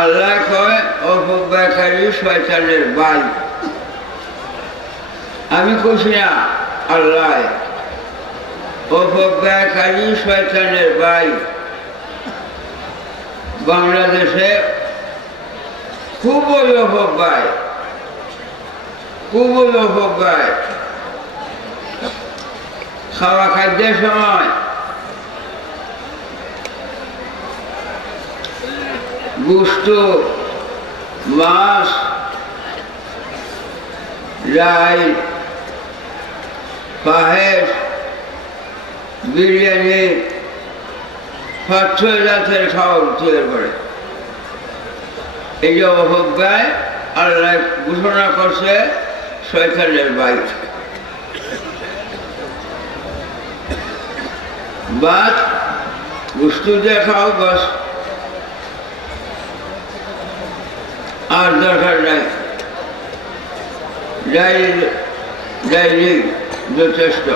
আল্লাহ কয় অপব্যয়কারী শয়তানের ভাই। আমি কইছি না, আল্লাহ অপব্যয়কারী শয়তানের ভাই। বাংলাদেশে খুবই অপব্যয়, খুবই অপব্যয়। খাওয়া খাদ্যের সময় গোস্ত, মাছ, ডাল, পায়েস, বিরিয়ানি, 5-6 জাতের খাওয়া তৈরি করে। এই যে অপব্যয় আল্লাহ ঘোষণা করছে শয়তানের ভাই। ভাত গোস্ত দিয়ে খাও বাস, আর দরকার নাই। ডাইলি যথেষ্ট।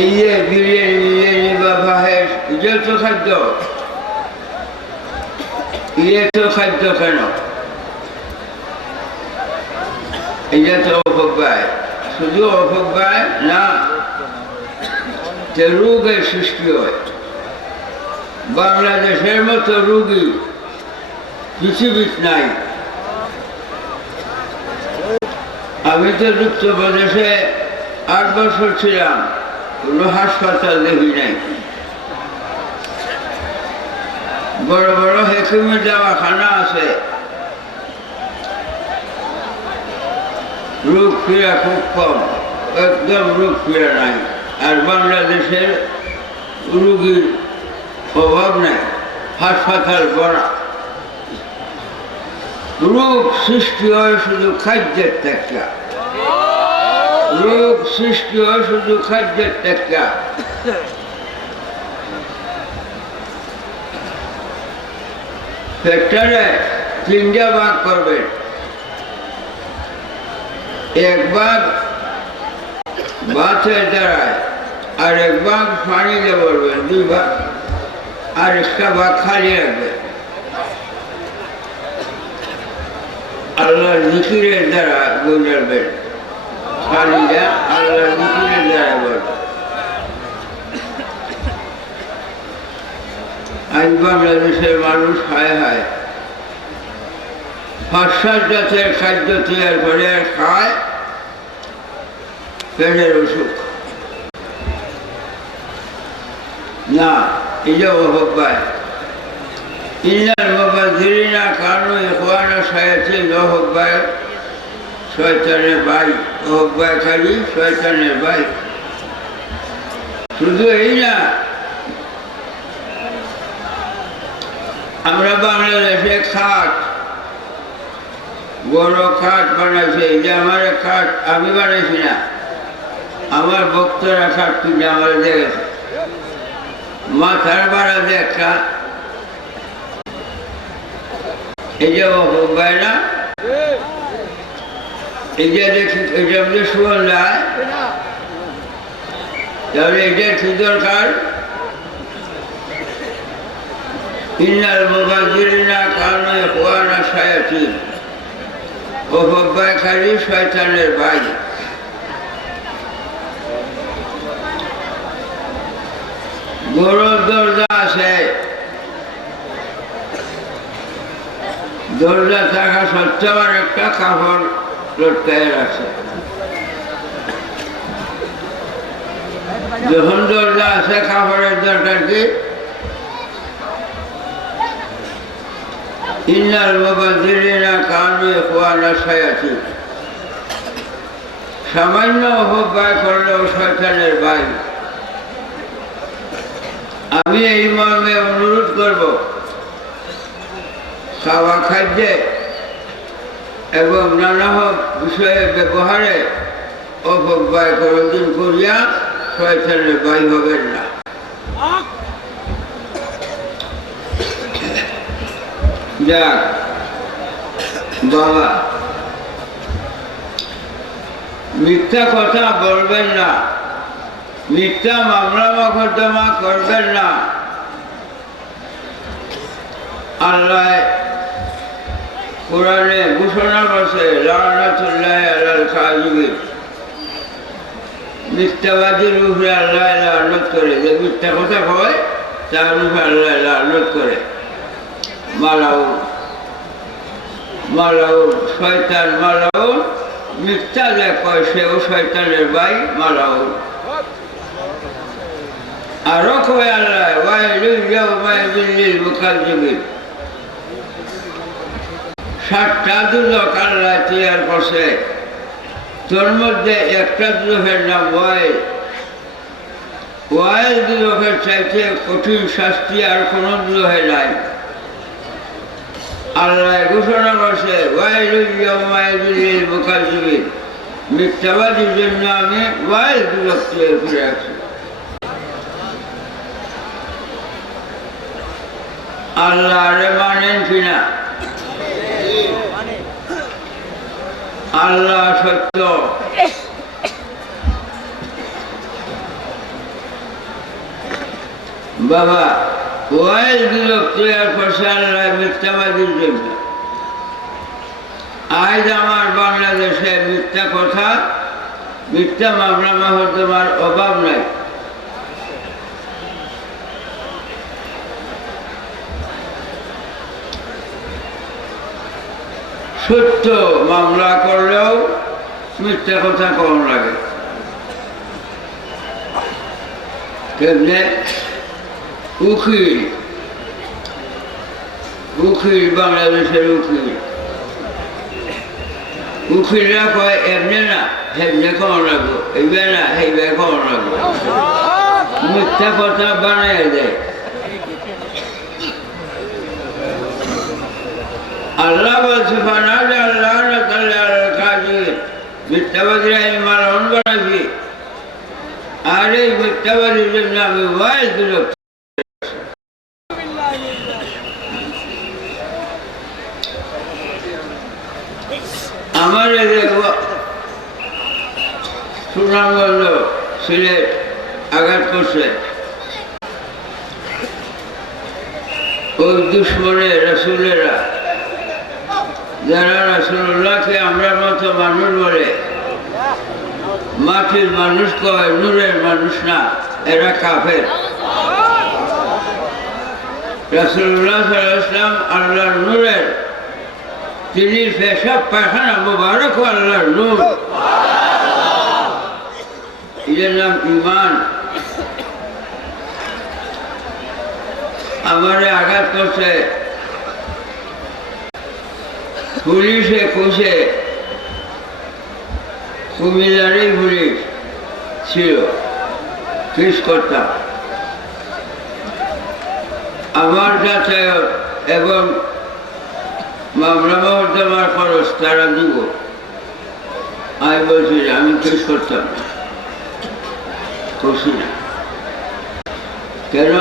এই যে বিরিয়ানি বা পায়েস, এটা তো খাদ্য, ইয়ে তো খাদ্য কেন? এটা তো অপব্যয়। শুধু অপব্যয় না, যে রোগের সৃষ্টি হয়। বাংলাদেশের মতো রোগী পৃথিবীতে নাই। আমি তো যুক্তপ্রদেশে 8 বছর ছিলাম, কোনো হাসপাতাল দেখি নাই। বড় বড় হেকিমের দওয়াখানা আছে, রোগ পীড়া খুব কম, একদম রোগ পীড়া নাই। আর বাংলাদেশের রোগীর অভাব নাই, হাসপাতাল ভরা। রোগ সৃষ্টি হয় শুধু খাদ্যের থেকে, রোগ সৃষ্টি হয় শুধু খাদ্যের থেকে। পেটটারে 3টা ভাগ করবেন। এক ভাগ ভাতের দ্বারায়, আর এক ভাগ পানি দিয়ে বলবেন, 2 ভাগ, আর একটা ভাগ খালি রাখবেন। আল্লাহর জিকিরের দ্বারা গুজারবেন। পানিটা আল্লাহর জিকিরের দ্বারা বলবেন। আজ বাংলাদেশের মানুষ হায় হায় 5-7 জাতের খাদ্য তৈরি করে আর খায়, পেটের অসুখ। না, এটা অপব্যয়। ইন্নাল মুবাযযিরিনা কানু ইখওয়ানা শায়াতিন, অপব্যয় শয়তানের ভাই, অপব্যয়কারী শয়তানের ভাই। শুধু এই না, আমরা বাংলাদেশে খাট, বড় খাট বানাইছে। এই যে আমার খাট আমি বানাইছি না, আমার ভক্তরা খাট কিনে আমার দেখেছে। মাথার বাড়া দেখা, এই যে অপব্যয় না? এই যে দেখি, এটা আমাদের শুয়াল যায়, তাহলে এটা কি দরকার? ইন্নাল মুবাযযিরিনা কানু ইখওয়ানা শায়াতিন, অপব্যয়কারী শয়তানের ভাই। গরুর দরজা আছে, দরজা থাকা সত্ত্বেও আর একটা কাপড় লটকায় রাখছে। যখন দরজা আছে, কাপড়ের দরকার কি? ইন্নাল মুবাযযিরিনা কানু ইখওয়ানা শায়াতিন। সামান্য অপব্যয় করলেও শয়তানের ভাই। আমি এই মর্মে অনুরোধ করব, খাওয়া খাদ্যে এবং নানা বিষয়ে ব্যবহারে অপব্যয় কোনদিন করিয়া শয়তানের ভাই হবেন না। যাক বাবা, মিথ্যা কথা বলবেন না, মিথ্যা মামলা মোকদ্দমা করবেন না। আল্লাহ কোরআনে ঘোষণা করছে লানাতুল্লাহ আলাল কাযিবিন, মিথ্যাবাদীর উপরে আল্লাহ লানত করে, যে মিথ্যা কথা কয় তার উপরে আল্লাহ লানত করে। মালাউন শয়তান, মালাউন মিথ্যা যে কয় সেও শয়তানের ভাই মালাউন। আরো কয় আল্লাহ ওয়াইলুল ইয়াউমাইযিন লিল মুকাজ্জিবিন, 7টা দুজক আল্লাহ তৈয়ার করছে, তোর মধ্যে একটা দুজকের নাম ওয়াইল। ওয়াইল দুজকের চাইতে কঠিন শাস্তি আর কোন দুজকে নাই। আল্লাহ ঘোষণা করছে ওয়াইলুল ইয়াউমাইযিন লিল মুকাজ্জিবিন, মিথ্যাবাদীর জন্য আমি ওয়াইল দুজক তৈরি করে রাখছি। আল্লাহরে মানেন কিনা? আল্লাহ সত্য। বাবা ওয়াইল দুজক তৈরি করছে আল্লাহ মিথ্যাবাদীর জন্য। আজ আমার বাংলাদেশে মিথ্যা কথা, মিথ্যা মামলা মহকদ্দমার অভাব নাই। সত্য মামলা করলেও মিথ্যা কথা কম লাগে। কেমনে? উকিল বাংলাদেশের উকিলরা কয় এমনি না হেমনে কম লাগবো, এইবে না হেইবে কম লাগবো, মিথ্যা কথা বানাই দেয়। আল্লাহ বলছে মিথ্যাবাদীরা আমি মালাউন বানাইছি, আর এই মিথ্যাবাদীর জন্য আমি ওয়াইল দুজক। আমার সুনামগঞ্জ সিলেট আঘাত করছে, ওই দুশ্মনে রাসূলেরা, যারা রাসূলুল্লাহকে আমরা মতো মানুষ বলে, মাটির মানুষ কয়, নূরের মানুষ না, এরা কাফের। রাসূলুল্লাহ সাল্লাল্লাহু আলাইহি ওয়াসাল্লাম আল্লাহর নূরের, তিনি পেশাব পায়খানা মুবারক আল্লাহর নূর, এর নাম ঈমান। আমারে আঘাত করছে, পুলিশে খুঁজে, কুমিল্লারই পুলিশ ছিল, কেস করতাম। আমার যাতায়াত এবং মামলা মহকদ্দমার খরচ তারা দিব। আমি বলছি আমি কেস করতাম না, করছি না। কেন?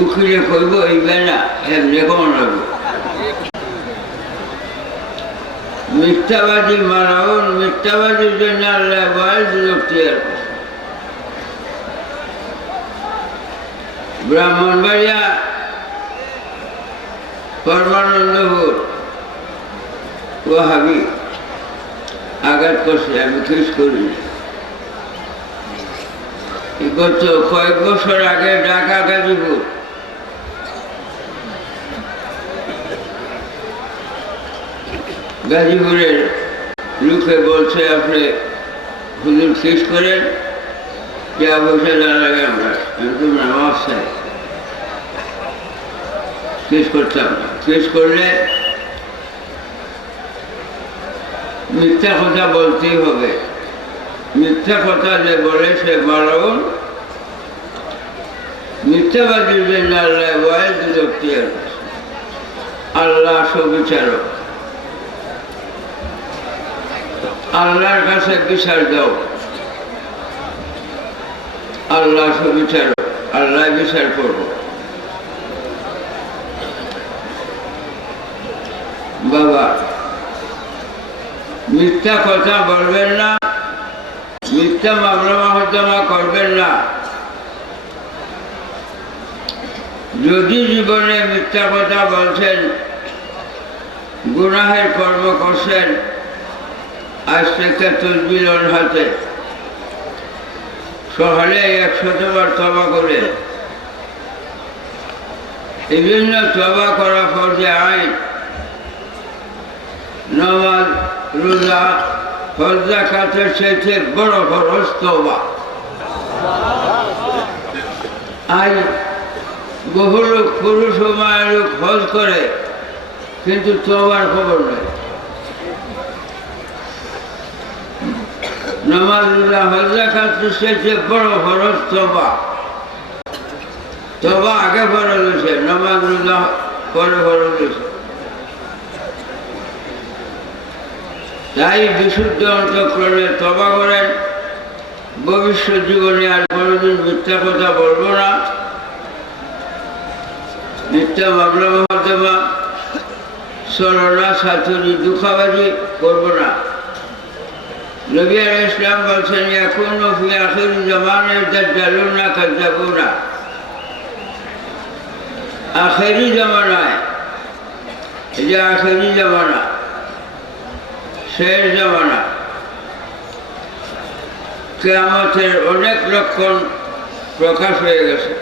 উকিলে কইব এইবে না এমনি কম লাগবে। মিথ্যাবাদী মালাউন, মিথ্যাবাদীর জন্য আল্লাহ ওয়াইল দুজক তৈয়ার করছে। ব্রাহ্মণবাড়িয়া পরমানন্দপুর ওয়াহাবি আঘাত করছে, আমি কেস করিনি। গত কয়েক বছর আগে ঢাকা গাজীপুর গাজীপুরের লোকে বলছে আপনি হুজুর কেস করেন, যা পয়সা না লাগে আমরা, তোমরা মাফ চাই। কেস করতাম না। কেস করলে মিথ্যা কথা বলতেই হবে। মিথ্যা কথা যে বলে সে মালাউন। মিথ্যাবাদীর জন্য আল্লাহ ওয়াইল দুজক তৈয়ার করছে। আল্লাহ সুবিচারক, আল্লাহর কাছে বিচার দাও। আল্লাহ সুবিচারক, আল্লাহ বিচার করব। বাবা মিথ্যা কথা বলবেন না, মিথ্যা মামলা মহকদ্দমা করবেন না। যদি জীবনে মিথ্যা কথা বলছেন, গুনাহের কর্ম করছেন, আজ থেকে তসবিহ হাতে সকালে 100 বার তওবা করে, এই জন্য তওবা করা ফরজে আইন। নামাজ, রোজা, হজ যাকাতের চাইতে বড় ফরজ তওবা। আজ বহু লোক, পুরুষ ও মায়ের লোক হজ করে, কিন্তু তওবার খবর নেই। নামাজ, রোজা, হজ যাকাতের চাইতে বড় ফরজ তওবা। তওবা আগে ফরজ হয়েছে, নামাজ রোজা পরে ফরজ হয়েছে। তাই বিশুদ্ধ অন্তঃকরণে তওবা করেন, ভবিষ্যৎ জীবনে আর কোনোদিন মিথ্যা কথা বলবো না, মিথ্যা মামলা মহতমা, ছলনা, ছাতুরি, দুঃখাবাজি করবো না। নবী আলাইহিস সালাম বলছেন, ইয়াকুনু ফি আখির জামানের দাজ্জালুনা কাজ্জাবুনা। আখেরি জামানায়, এই যে আখেরি জামানা, শেষ জামানা, কিয়ামতের অনেক লক্ষণ প্রকাশ হয়ে গেছে।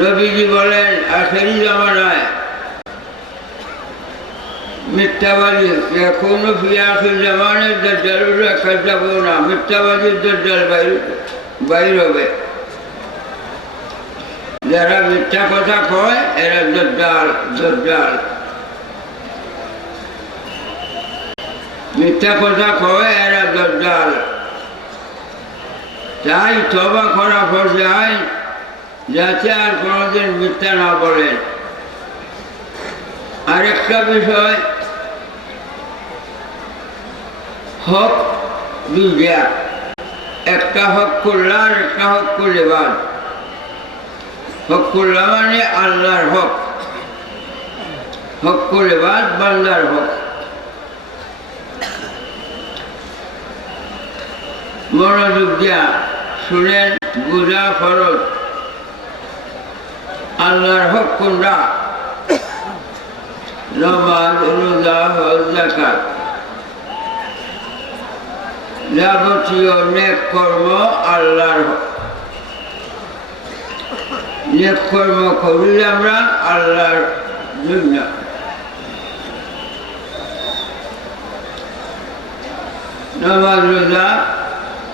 নবীজি বলেন, আখেরি জামানায় মিথ্যাবাদী, ইয়াকুনু ফি আখির জামানের দাজ্জালুনা কাজ্জাবুনা, মিথ্যাবাদীর দাজ্জাল বাইর হবে। যারা মিথ্যা কথা কয় এরা দাজ্জাল। মিথ্যা কথা কয় এরা দাজ্জাল। তাই তওবা করা ফরজে আইন, যাতে আর কোনোদিন মিথ্যা না বলেন। আরেকটা বিষয়, হক দুইটা, একটা হক কুল্লাহ আর একটা হক কুল ইবাদ। হক কুল্লাহ মানে আল্লাহর হক, হক কুল ইবাদ বান্দার হক। মনোযোগ দিয়া শুনেন, বুঝা ফরজ। আল্লাহর হক কোনটা? নামাজ, রোজা, হজ, যাকাত, যাবতীয় নেক কর্ম আল্লাহর হক। নেক কর্ম করি আমরা আল্লাহর জন্য। নামাজ, রোজা,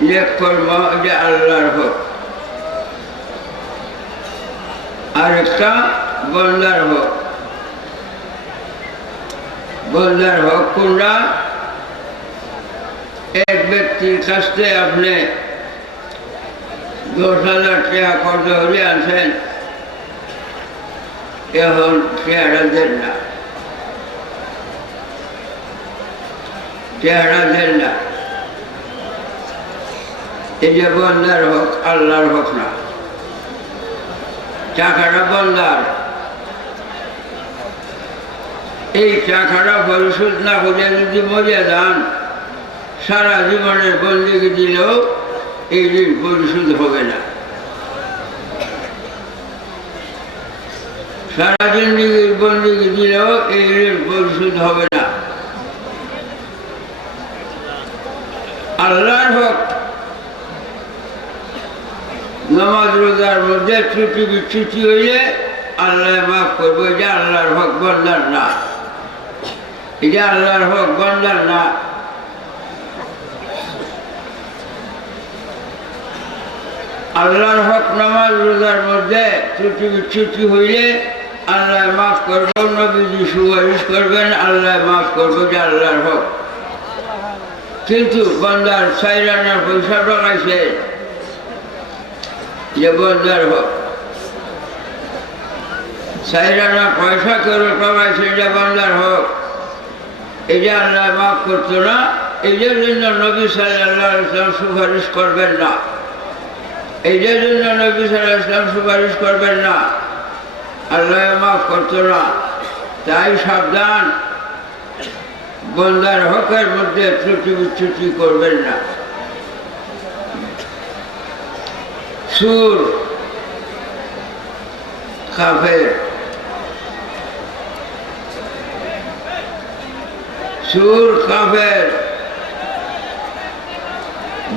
নেক কর্ম, এটা আল্লাহর হক। আরেকটা বন্দার হক। বন্দার হক কোনটা? এক ব্যক্তির কাছ থেকে আপনি 10,000 টাকা কর্জ হলে আনছেন, এখন চেহারা দেন না, চেহারা দেন না। এই যে বন্দার হক, আল্লাহর হক না। টাকাটা বন্দার, এই টাকাটা পরিশোধ না করে যদি মরে যান, সারা জীবনের বন্দিকে দিলেও এই ঋণ পরিশোধ হবে না। সারা জিন্দিগির বন্দিকে দিলেও এই ঋণ পরিশোধ হবে না। আল্লাহর হক, নামাজ রোজার মধ্যে ত্রুটি বিচ্যুতি হইলে আল্লাহ মাফ করবো। এটা আল্লাহর হক, বান্দার না। এটা আল্লাহর হক, বান্দার না। আল্লাহর হক নামাজ রোজার মধ্যে ত্রুটি বিচ্যুতি হইলে আল্লাহ মাফ করবেন, নবীজি সুপারিশ করবেন, আল্লাহ মাফ করবো। এটা আল্লাহর হক। কিন্তু বান্দার 4 আনার পয়সা ঢোকাইছে, যে বন্দার হক। 4 আনা পয়সা করে ঢোকাইছে, এটা বান্দার হক। এটা আল্লাহ মাফ করতো না। এই জন্য নবী সাল্লাল্লাহু আলাইহি ওয়াসাল্লাম সুপারিশ করবেন না। এই জন্য নবী সাল্লাল্লাহু আলাইহি ওয়াসাল্লাম সুপারিশ করবেন না, আল্লাহ মাফ করতো না। তাই সাবধান, বন্দার হকের মধ্যে ত্রুটি বিচ্যুতি করবেন না। সুর, কাফের, সুর কাফের।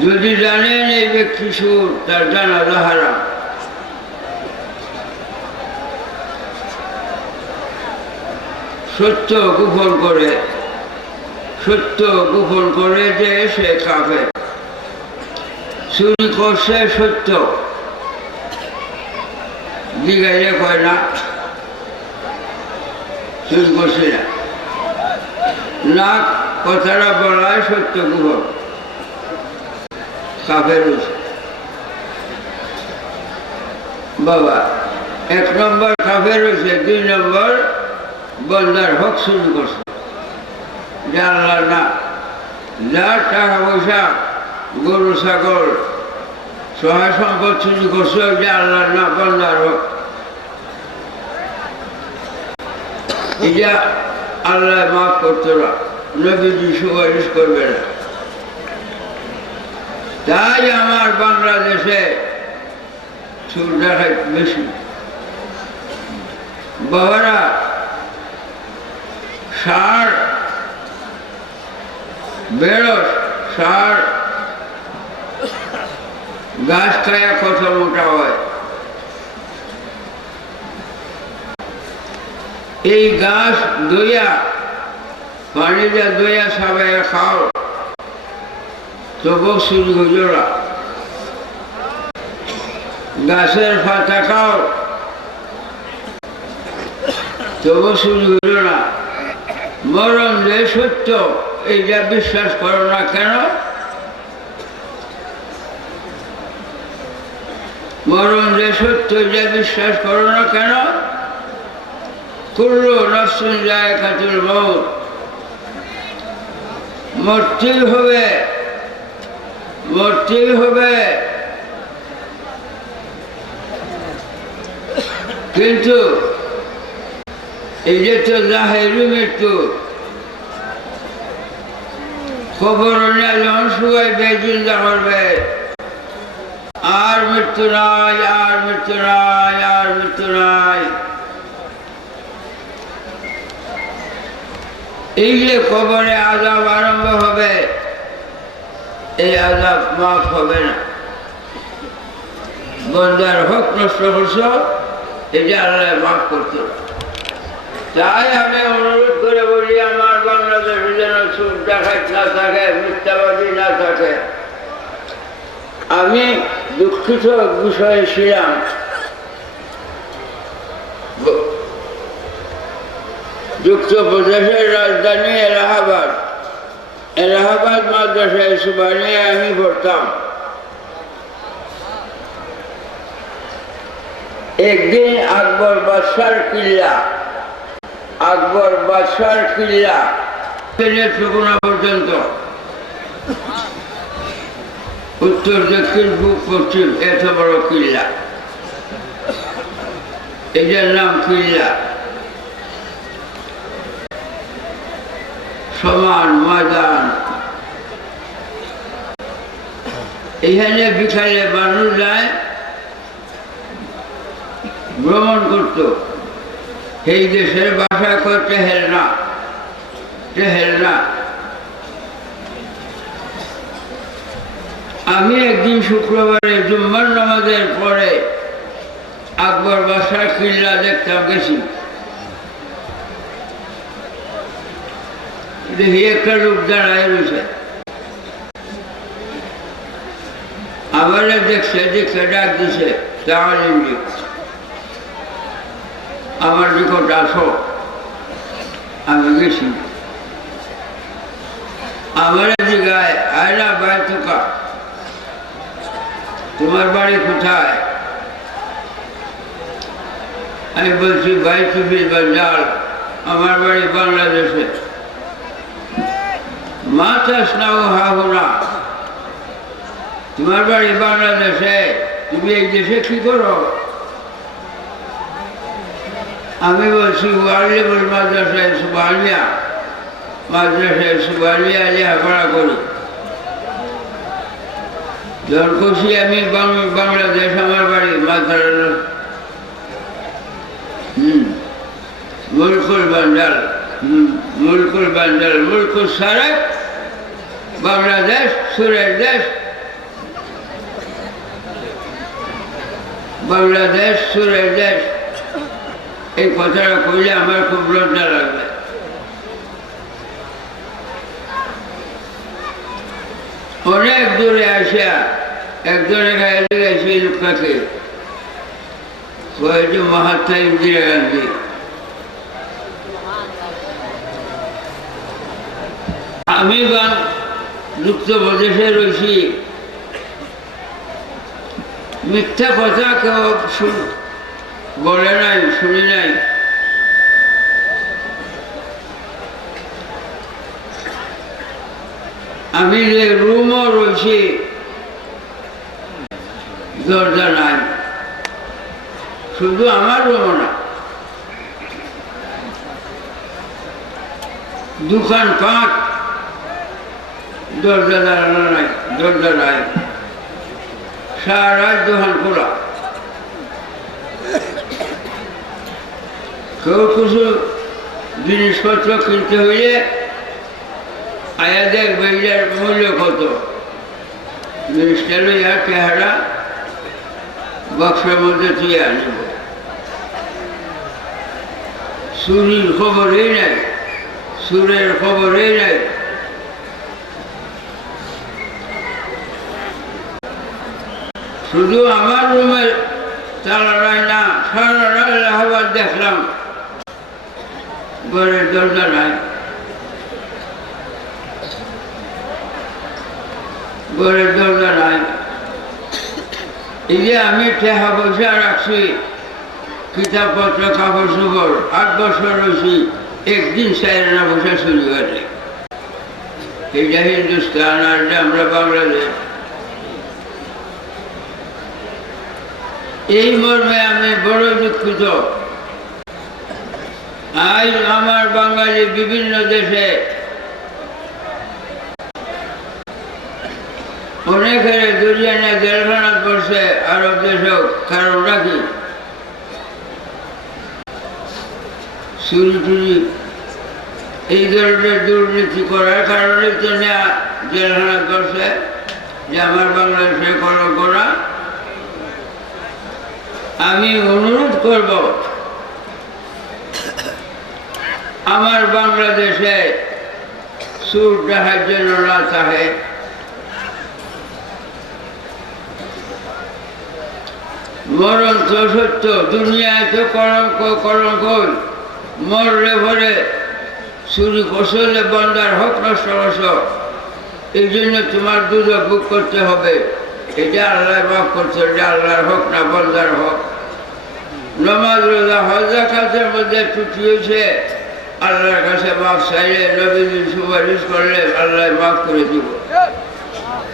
যদি জানেন এই ব্যক্তি সুর, তার জানাজা হারাম। সত্য গোপন করে, সত্য গোপন করে যে সে কাফের। চুরি করছে সত্য, জিগাইলে কয় না চুরি করছে না, না কথাটা বলায় সত্য গোপন, কাফের হয়েছে। বাবা 1 নম্বর কাফের হয়েছে, 2 নম্বর বন্দার হক চুরি করছে। যা আল্লাহ না, যার টাকা পয়সা, গরু ছাগল, সহায় সম্পদ চুরি করছে, যে আল্লাহ না, বন্দার হক। এটা আল্লাহ মাফ করতো না, নবীজি সুপারিশ করবে না। তাই আমার বাংলাদেশে চুর ডাকাত বেশি। বাবারা সার বেরস, সার গাছ খায়া কত মোটা হয়। এই গাছ দইয়া, পানি যা দইয়া সাবাইয়া খাও, তবু চুরি হইল না। গাছের পাতা খাও, তবু চুরি হইল না। মরণ যে সত্য, এইটা বিশ্বাস করো না কেন? মরণ যে সত্য, এটা বিশ্বাস করো না কেন? কুল্লু নাফসিন যায়কাতুল মউত, মরতেই হবে, মরতেই হবে। কিন্তু এই যে তো জাহেরি মৃত্যু, খবর নিয়ে যখন শুয়াইবে, চিন্তা করবে আর মৃত্যু নাই, আর মৃত্যু নাই, আর মৃত্যু নাই। এই যে খবরে আযাব আরম্ভ হবে, এই আযাব মাফ হবে না। বন্দার হক নষ্ট করছ, এটা আল্লাহ মাফ করতে না। তাই আমি অনুরোধ করে বলি, আমার বাংলাদেশে যেন চুর ডাকাত না থাকে, মিথ্যাবাদী না থাকে। আমি দুঃখিত বিষয়ে ছিলাম, যুক্তপ্রদেশের রাজধানী এলাহাবাদ, এলাহাবাদ মাদ্রাসায় সুবহানিয়া আমি পড়তাম। একদিন আকবর বাদশার কিল্লা, আকবর বাদশার কিল্লা সুগুনা পর্যন্ত, উত্তর দক্ষিণ পূব পশ্চিম, এত বড় কিল্লা, এটার নাম কিল্লা। সমান ময়দান, এখানে বিকালে মানুষ যায়, ভ্রমণ করত। এই দেশের ভাষা করতে হেলনা, হেলনা। আমি একদিন শুক্রবারে জুম্মার নামাজের পরে আকবর বাদশার কিল্লা দেখতাম, গেছি। দেখি একটা লোক দাঁড়ায় রয়েছে, আমার দেখছে, দেখে ডাক দিছে, তাহলে আমার নিকট আসো। আমি গেছি, আমার জিগায়, আয়না ভাই তোকা, তোমার বাড়ি কোথায়? আমি বলছি ভাই চুপির বাজার, আমার বাড়ি বাংলাদেশে। মা চাষনাও হাহুনা, তোমার বাড়ি বাংলাদেশে, তুমি এই দেশে কি করো? আমি বলছি ওয়ালিবুল মাদ্রাসায় সুবহানিয়া, মাদ্রাসায় সুবহানিয়া লেখাপড়া করি। যখন খুশি আমি বাংলাদেশ, আমার বাড়ি মাদ্রাসা। মুলকুল বান্ডাল, মুলকুল বান্ডাল, মুলকুল সারেক, বাংলাদেশ সুরের দেশ, বাংলাদেশ সুরের দেশ। এই কথাটা কইলে আমার খুব লজ্জা লাগবে। অনেক দূরে আসিয়া একজনের গায়ে গেছে লোকটাকে, কয়েছে মহাত্মা ইন্দিরা গান্ধী। আমি যুক্তপ্রদেশে রয়েছি, মিথ্যা কথা কেউ বলে নাই, শুনি নাই। আমি যে রুমও রয়েছি দরজা নাই, শুধু আমার রুমও না, দোকানপাট দরজা দাঁড়ানো নাই, দরজা নাই, সারা রাত দোকান খোলা। কেউ কিছু জিনিসপত্র কিনতে হইলে আয়া দেখবে এটার মূল্য কত, জিনিসটা লইয়া চেহারা বক্সের মধ্যে তুই আনব। চুরির খবরই নাই, সুরের খবরই নাই। শুধু আমার রুমের তালা নাই না, সারা রাত এলাহাবাদ দেখলাম, ঘরের দরজা নাই, ঘরের দরজা নাই। এই যে আমি টাকা পয়সা রাখছি, কিতাবপত্র, কাপড় চোপড়, 8 বছর রয়েছি, একদিন চাইনা পয়সা চুরি করে। এইটা হিন্দুস্তান আর আমরা বাংলাদেশ। এই মর্মে আমি বড় দুঃখিত। আজ আমার বাঙালি বিভিন্ন দেশে অনেকের দুর্জানা জেলখানা করছে, আরব দেশেও। কারণটা কি? চুরি টুরি এই ধরনের দুর্নীতি করার কারণে তো জেলখানা করছে, যে আমার বাংলাদেশে করা। আমি অনুরোধ করব, আমার বাংলাদেশে সুর দেখার জন্য না থাকে, মরণ তো সত্য, দুনিয়ায় তো কলঙ্ক, মরলে ভরে চুরি করলে বন্দার হক নষ্ট করছ, এই জন্য তোমার দুধ বুক করতে হবে। এটা আল্লাহ মাফ করছে, এটা আল্লাহর হক না বন্দার হক। নমাজ রোজা হজ জাকাতের মধ্যে ত্রুটি হয়েছে, আল্লাহর কাছে মাফ চাইলে, নবীর সুপারিশ করলে আল্লাহ মাফ করে দিব।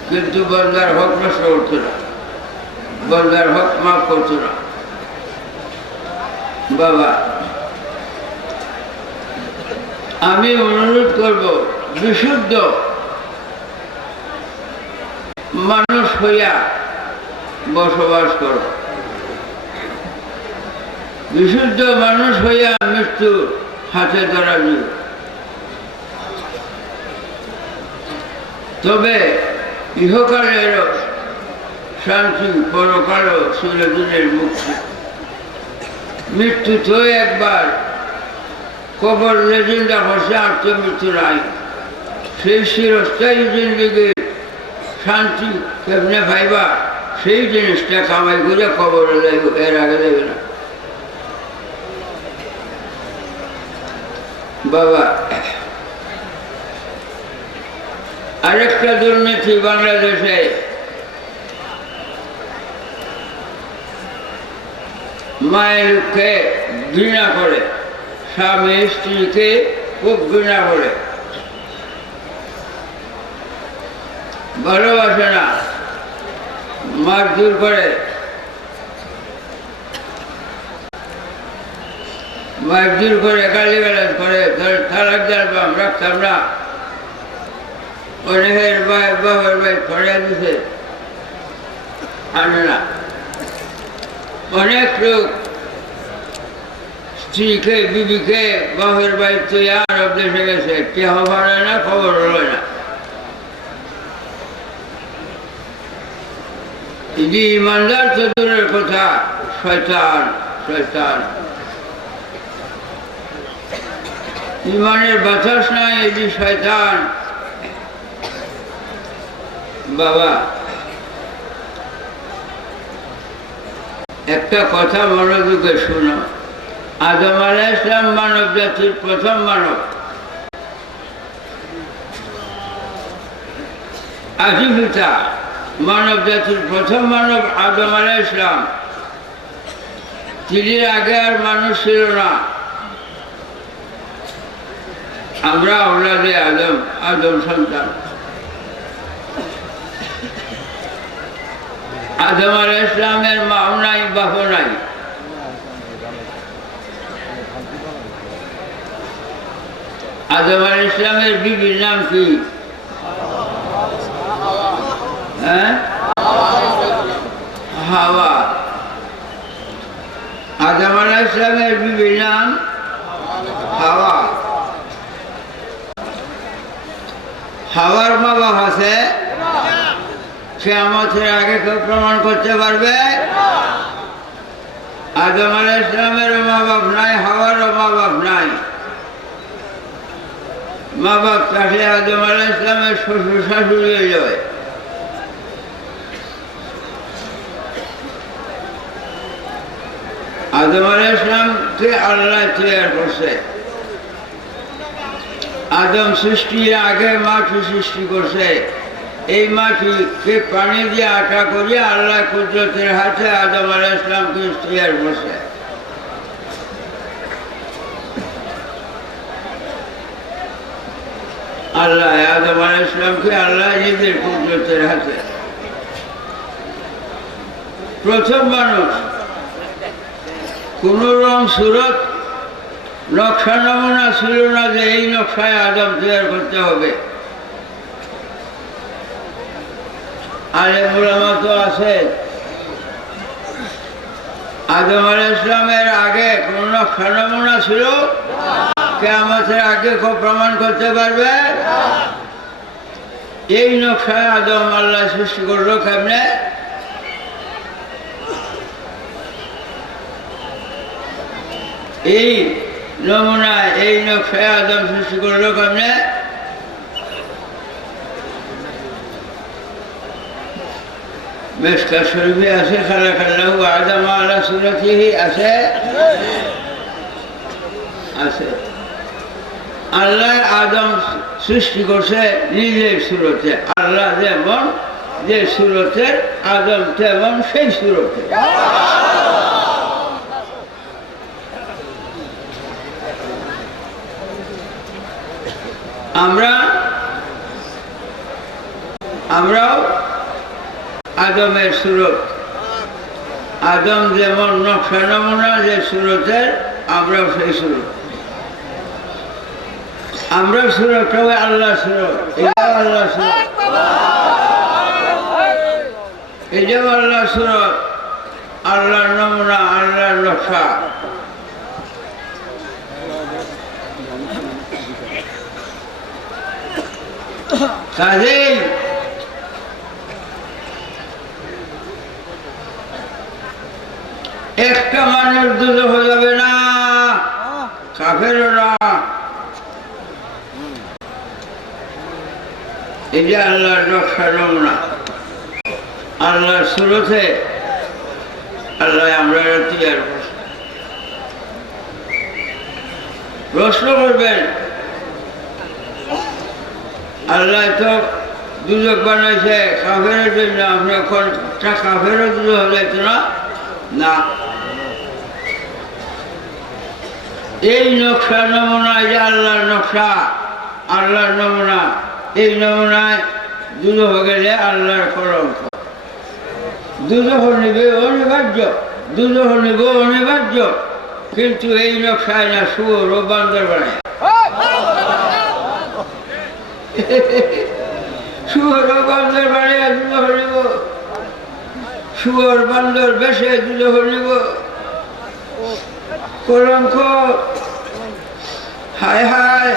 কিন্তু বন্দার হক নষ্ট করতো না, বন্দার হক মাফ করতো না। বাবা, আমি অনুরোধ করব, বিশুদ্ধ মানুষ হইয়া বসবাস করো, বিশুদ্ধ মানুষ হইয়া মৃত্যু হাতে ধরা দিও। তবে ইহকালের শান্তি, পরকালও চিরদিনের মুক্তি। মৃত্যু তো একবার, কবর যে জিন্দা বসে আর তো মৃত্যু নাই। সেই চিরস্থায়ী জিন্দগি শান্তি কেমনে পাইবা, সেই জিনিসটা কামাই করে কবরে যাইব, এর আগে যাবে না। বাবা, আরেকটা দুর্নীতি বাংলাদেশে, মায়েরকে ঘৃণা করে, স্বামী স্ত্রীকে খুব ঘৃণা করে, ভালোবাসে না, মারধর করে, মারধর করে, গালিগালাজ করে, তালাক দেওয়ার রাখতাম না। অনেকের বাবার ভাই ছড়িয়ে দিছে, আনে না। অনেক লোক স্ত্রীকে বিবিকে বাপের বাড়ির থেকে আরব দেশে গেছে, কেহ পারে না, খবর হলো না। যে ইমানদার তো দূরের কথা, শয়তান শয়তান ইমানের বাতাস নাই, এটি শয়তান। বাবা একটা কথা মনোযোগে শুনো, আদম আলাইহিস সালাম মানব জাতির প্রথম মানব, আদি পিতা, মানব জাতির প্রথম মানব আদম আলাইহিস সালাম। তিনি আগে আর মানুষ ছিল না, আমরা আওলাদে আদম, আদম সন্তান। আদম আলাইহিস সালামের মাও নাই, বাপও নাই। আদম আলাইহিস সালামের বিবির নাম কি? হাওয়া। আদম আলাইহিস সালামের বিবির নাম হাওয়া। হাওয়ার মা বাপ আছে? কিয়ামতের আগে কেউ প্রমাণ করতে পারবে? আদম আলাইহিস সালামের মা বাপ নাই, হাওয়ারও মা বাপ নাই। মা বাপ থাকলে আদম আলাইহিস সালামের শ্বশুর শাশুড়ি হয়ে যাবে। আদম আলাইহিস সালামকে আল্লাহ তৈরি করছে। আদম সৃষ্টির আগে মাটি সৃষ্টি করছে। এই মাটিকে পানি দিয়ে আটা করিয়া আল্লাহ কুদরতের হাতে আদম আলাইহিস সালামকে তৈরি করছে। আল্লাহ আদম আলাইহিস সালামকে আল্লাহ নিজের কুদরতের হাতে প্রথম মানুষ। কোন রং সুরত নকশা নমুনা ছিল না যে এই নকশায় আদম তৈরি করতে হবে। আলেম উলামা তো আছে। আদম আলাইহিস সালামের আগে কোন নকশা নমুনা ছিল? কিয়ামতের আগে কেউ প্রমাণ করতে পারবে? এই নকশায় আদম আল্লাহ সৃষ্টি করলো কেমনে? এই নমুনা, এই নকশায় আদম সৃষ্টি করলো কেমনে? মিশকাত শরীফে আছে, খালাকাল্লাহু আদম আলা সূরাতিহি, আছে আছে। আল্লাহ আদম সৃষ্টি করছে নিজের সুরতে। আল্লাহ যেমন যে সুরতের, আদম তেমন সেই সুরতে। আমরাও আদমের সুরত। আদম যেমন নকশা নমুনা যে সুরতের, আমরাও সেই সুরত। আমরা সুরত হবে আল্লাহ সুরত। এটাও আল্লাহ সুরত, এটাও আল্লাহ সুরত, আল্লাহর নমুনা, আল্লাহর নকশা। কাজেই একটা মানুষ দুজক হয়ে যাবে না, কাফেরও না। এই যে আল্লাহর নকশা নমুনা, আল্লাহর সুরতে আল্লাহ আমরা তৈরি করছি। প্রশ্ন করবেন, আল্লাহ তো দুজক বানাইছে কাফেরের জন্য, আপনি কোনটা কাফেরও দুজক হয়ে যাইত না? না। এই নকশা নমুনা, যে আল্লাহর নকশা, আল্লাহর নমুনা, এই নমুনায় দুজক হয়ে গেলে আল্লাহর কলঙ্ক। দুজক নিবে অনিবার্য, দুজক নিব অনিবার্য, কিন্তু এই নকশায় না শুয়োর ও বান্দর বানায়। শুয়োর ও বান্দর বানিয়ে দুজক নিব, শুয়োর বান্দর বেশে দুজক নিব। কলঙ্ক। হায় হায়,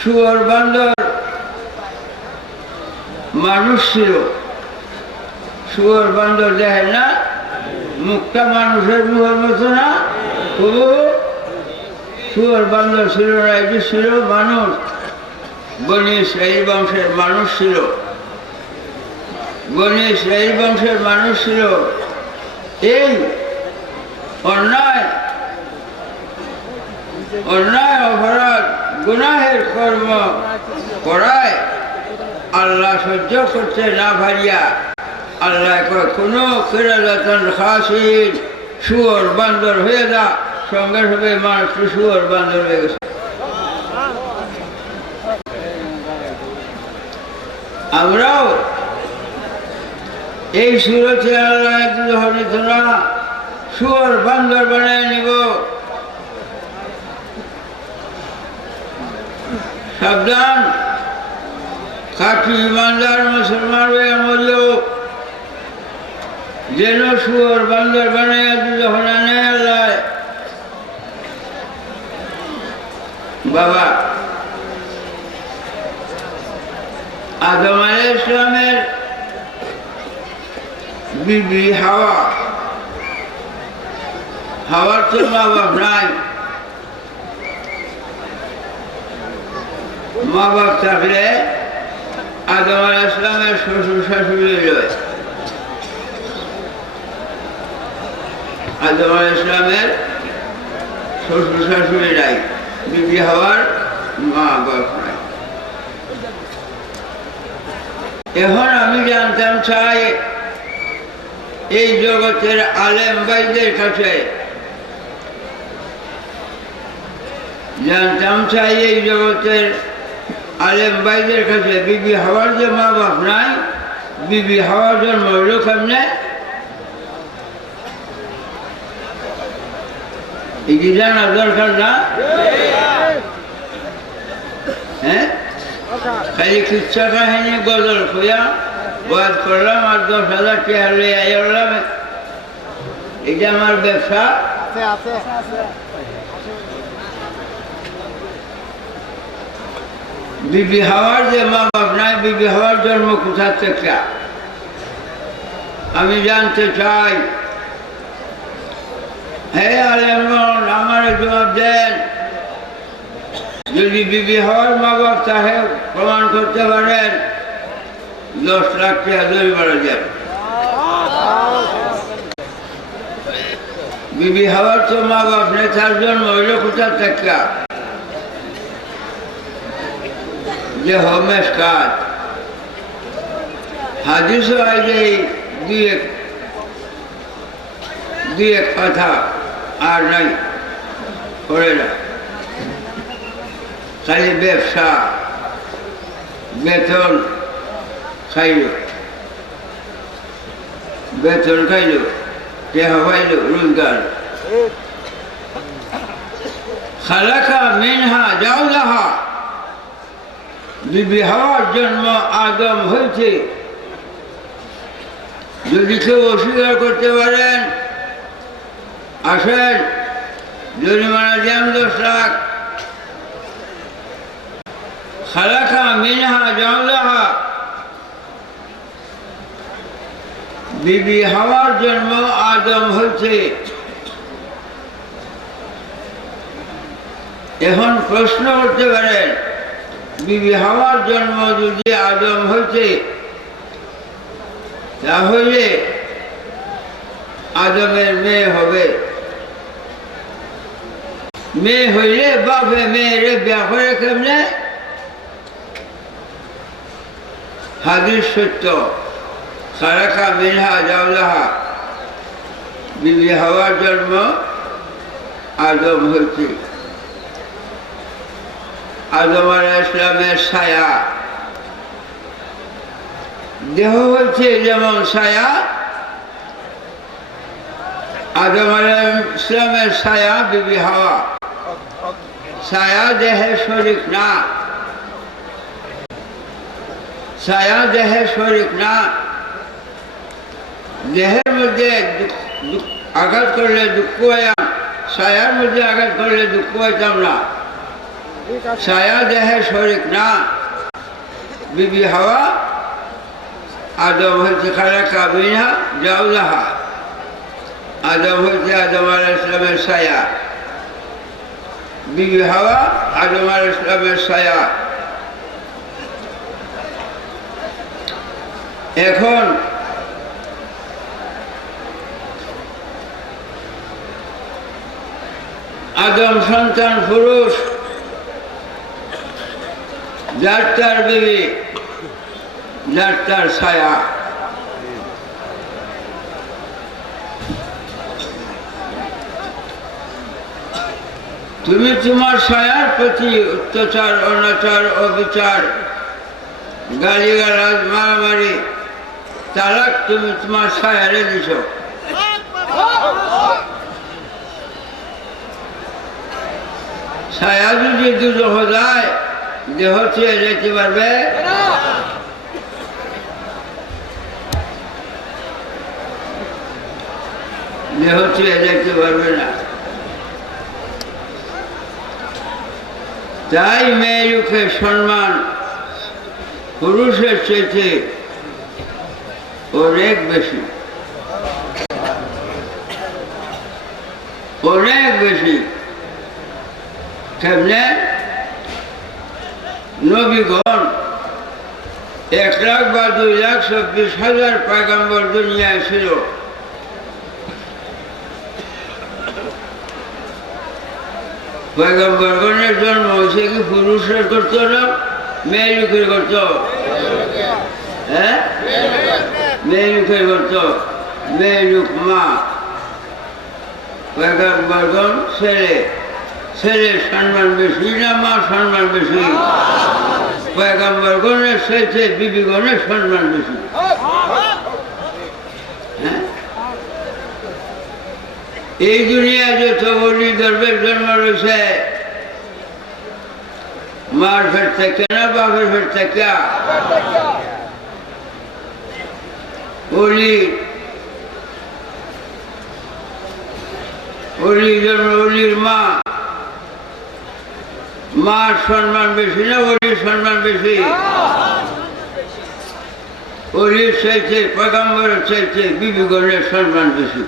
শুয়োর বান্দর মানুষ ছিল। শুয়োর বান্দর দেখেন না, মুখটা মানুষের মুখের মতো না, শুয়োর বান্দর ছিল না, এটি ছিল মানুষ। বনি ইসরাইল বংশের মানুষ ছিল, বনি ইসরাইল বংশের মানুষ ছিল। এই অন্যায় অন্যায় অপরাধ গুনাহের কর্ম করায় আল্লাহ সহ্য করতে না পারিয়া আল্লাহ কয় কোনো কিরাদাতান খাসিন, শুয়োর বান্দর হয়ে যা। সঙ্গে সঙ্গে মানুষ শুয়োর বান্দর হয়ে গেছে। আমরাও এই সুরতে আল্লাহ যখন তোরা শুয়োর বান্দর বানায় নিব। সাবধান, খাঁটি ইমানদার মুসলমান হয়ে আমলেও যেন শুয়োর বান্দর বানায় যখন আনে আল্লাহ। বাবা আদম আলাইহিস সালামের বিবি হাওয়া, হাওয়ার তো মা বাপ নাই। মা বাপ থাকলে আদম আলাইহিস সালামের শ্বশুর শাশুড়ি রয়। আদম আলাইহিস সালামের শ্বশুর শাশুড়ি নাই, বিবি হাওয়ার মা বাপ নাই। এখন আমি জানতাম চাই এই জগতের আলেম ভাইদের কাছে, জানতাম চাই এই জগতের আলেম ভাইদের কাছে বিবি হাওয়ার যে মা বাপ নাই, বিবি হাওয়ার জন্ম হইল কেমনে? এটি জানা দরকার না? হ্যাঁ, খালি কিচ্ছা কাহিনী গজল খুঁয়া বাদ করলাম আর 10,000 টাকা লইয়া এলাম, এটা আমার ব্যবসা। বিবি হাওয়ার যে মা বাপ নাই, বিবি হাওয়ার জন্ম কোথা থেকে আমি জানতে চাই। হে আলেমগণ, আমার জবাব দেন। যদি বিবি হাওয়ার মা বাপ তাহে প্রমাণ করতে পারেন, 10 লাখ টাকা জরিমানা যাবে। বিবি হাওয়ার তো মা বাপ নেই, তার জন্ম হইল কোথা থেকে? যে হমেশ কাজ হাদিস হয় যে দুই এক কথা আর নাই করে না, খালি ব্যবসা, বেতন খাইল, বেতন খাইল, টেহা পাইল, রোজগার। খালাকা মিনহা জাওলাহা, বিবি হাওয়ার জন্ম আদম হয়েছে। যদি কেউ অস্বীকার করতে পারেন, আসেন, জরিমানা দেন 10 লাখ। খালাকা মিনহা জাওলাহা, বিবি হাওয়ার জন্ম আদম হয়েছে। এখন প্রশ্ন করতে পারেন, বিবি হাওয়ার জন্ম যদি আদম হয়েছে, তাহলে আদমের মেয়ে হবে। মেয়ে হইলে বাপে মেয়েরে বিয়া করে কেমনে? হাদিস সত্য, খালাকা মিনহা জাওলাহা, বিবি হাওয়ার জন্ম আদম হয়েছে। আদম আলাইহিস সালামের ছায়া, দেহ হচ্ছে যেমন ছায়া, আদম আলাইহিস সালামের ছায়া বিবি হাওয়া। ছায়া দেহে শরীক না, ছায়া দেহে শরীক না। দেহের মধ্যে আঘাত করলে দুঃখ হইয়াম, ছায়ার মধ্যে আঘাত করলে দুঃখ হইতাম না। ছায়া দেহে শরিক না। বিবি হাওয়া আদম হইতে খালাকা মিনহা জাওজাহা, আদম হইতে আদম আলাইহিস সালামের ছায়া, বিবি হাওয়া আদম আলাইহিস সালামের ছায়া। এখন আদম সন্তান পুরুষ, যার তার বিবি, যার তার ছায়া। তুমি তোমার ছায়ার প্রতি অত্যাচার, অনাচার, অবিচার, গালিগালাজ, মারামারি, তালাক তুমি তোমার ছায়ারে দিছ। ছায়া যদি দুজহ যায়, দেহ ছুঁয়ে যেতে পারবে? দেহ ছুঁয়ে যেতে পারবে না। তাই মেয়েকে সম্মান পুরুষের চেয়ে অনেক বেশি, অনেক বেশি। কেমনে? নবীগণ 1,00,000 বা 2,24,000 পয়গম্বর দুনিয়ায় ছিল। পয়গম্বরগণের জন্ম হয়েছে কি পুরুষের করতো না মেয়ে লোকের করতো? হ্যাঁ, মেয়ে লোকের করতো। মেয়ে লোক মা, পয়গম্বরগণ ছেলে। ছেলের সম্মান বেশি না মা সম্মান বেশি? পয়গম্বরগণের চাইতে বিবিগণের সম্মান বেশি। হ্যাঁ, এই দুনিয়া যত বলি দরবেশ জন্ম রয়েছে, মার ফের থেকে না বাপের ফের থেকে? অলির মা, মার সম্মান বেশি না অলির সম্মান বেশি? অলির চাইতে পয়গম্বরের চাইতে বিবিগণের সম্মান বেশি।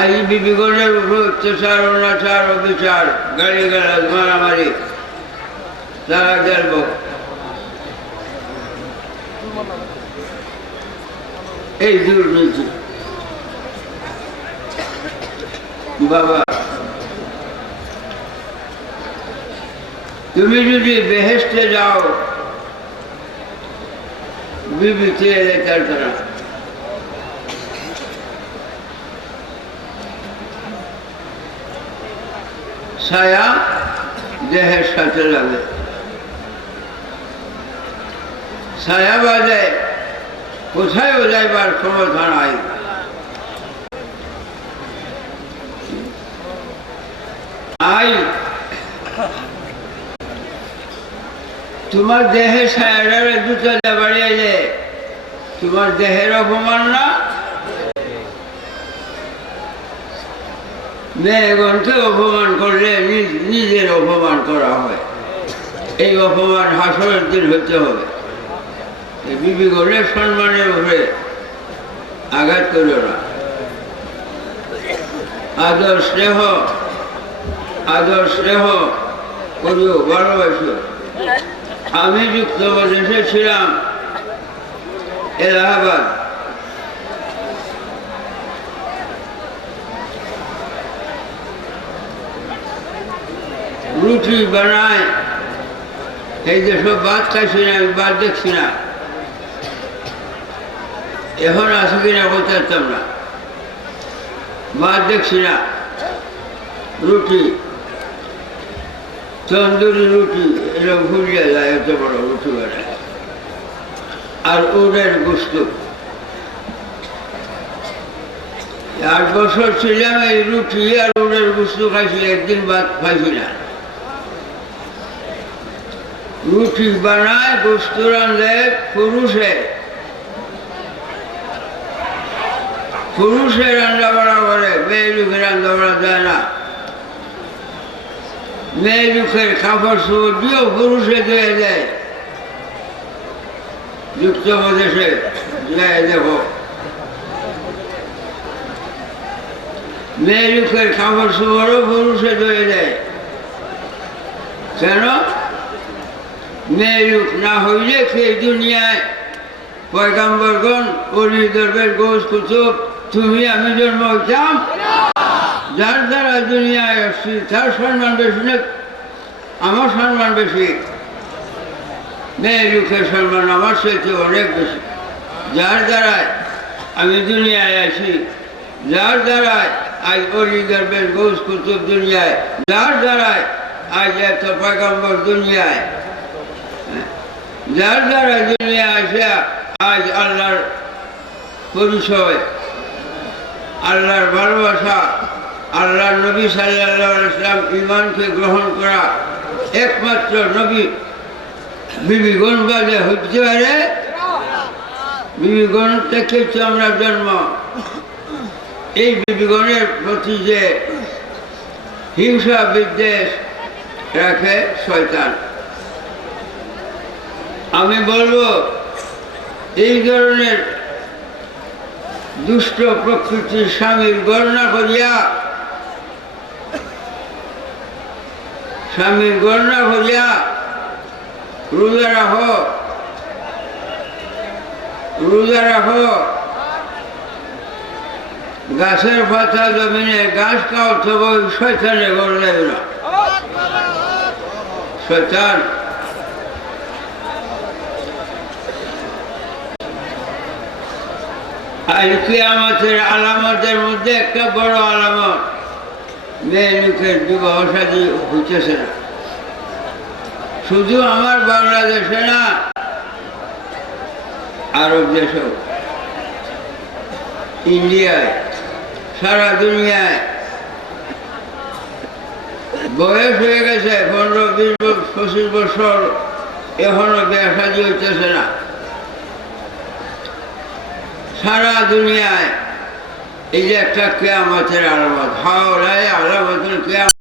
আজ বিবিগণের উপর অত্যাচার, অনাচার, অবিচার, গালিগালাজ, মারামারি, তারা গেলব। এই দুর্নীতি বাবা, তুমি যদি বেহেশতে যাও, বিবি চেয়ে যেতে না। ছায়া দেহের সাথে লাগে। ছায়া বাজে কোথায় যাইবার ক্ষমতা নাই। তোমার দেহে ছায়াটার দুতলা বাড়িয়ে তোমার দেহের অপমান না? মেয়েগণকে অপমান করলে নিজের অপমান করা হয়। এই অপমান হাসরের দিন হতে হবে। বিবিগণের সম্মানের উপরে আঘাত করিও না। আদর স্নেহ করিও, ভালোবাসিও। আমি যুক্তপ্রদেশে ছিলাম, এলাহাবাদ। রুটি বানায়, এই যে সব ভাত খাইছি না, আমি ভাত দেখছি না। এখন আছে কিনা বলতে পারতাম না। ভাত দেখছি না, রুটি, তন্দুরি রুটি, এরকম ভুলিয়া যায়, এত বড় রুটি বানায়। আর উটের গোস্ত। 8 বছর ছিলাম, এই রুটি আর উটের গোস্ত খাইছি, একদিন ভাত খাইছি না। রুটি বানায়, গোস্ত রাঁধে পুরুষে, পুরুষের রান্না বাড়া করে, মেয়ে লোকের রান্না বাড়া যায় না। মেয়ে লোকের কাপড় চোপড় দিয়েও পুরুষে ধুয়ে দেয়। যুক্ত প্রদেশে যায় দেখো, মেয়ে লোকের কাপড় চোপড়ও পুরুষে ধুয়ে দেয়। কেন? মেয়ে লোক না হইলে সেই দুনিয়ায় পয়গাম্বরগণ অলি দরবেশ গোস কুতুব তুমি আমি জন্ম হইতাম? যার দ্বারা দুনিয়ায় আসছি তার সম্মান বেশি না আমার সম্মান বেশি? মেয়ে লোকের সম্মান আমার সাথে অনেক বেশি। যার দ্বারায় আমি দুনিয়ায় আসি, যার দ্বারায় আজ অলি দরবেশ গোস কুতুব দুনিয়ায়, যার দ্বারায় আজ এত পয়গাম্বর দুনিয়ায়, যার দ্বারা দুনিয়া আসিয়া আজ আল্লাহর পরিচয়, আল্লাহর ভালোবাসা, আল্লাহর নবী সাল্লাল্লাহু আলাইহি ওয়াসাল্লাম ঈমানকে গ্রহণ করা একমাত্র নবী বিবিগণ বাদে হইতে পারে? বিবিগণ থেকে তো আমরা জন্ম। এই বিবিগণের প্রতি যে হিংসা বিদ্বেষ রাখে শয়তান। আমি বলবো এই ধরনের দুষ্ট প্রকৃতির স্বামীর গণনা করিয়া রোজা রাখো, গাছের পাতা জমিনে গাছ খাও, তবে শয়তানে গড় দেবে না। শয়তান আর কিয়ামতের আলামতের মধ্যে একটা বড় আলামত, মেয়ে লোকের বিবাহ শাদী হইতেছে না। শুধু আমার বাংলাদেশে না, আরব দেশেও, ইন্ডিয়ায়, সারা দুনিয়ায় বয়স হয়ে গেছে 15, 20, 25 বছর, এখনো বিয়ে শাদী হইতেছে না। সারা দুনিয়ায় এই যে একটা কিয়ামতের আলামত, হাওলায় আলামতুল কিয়ামত।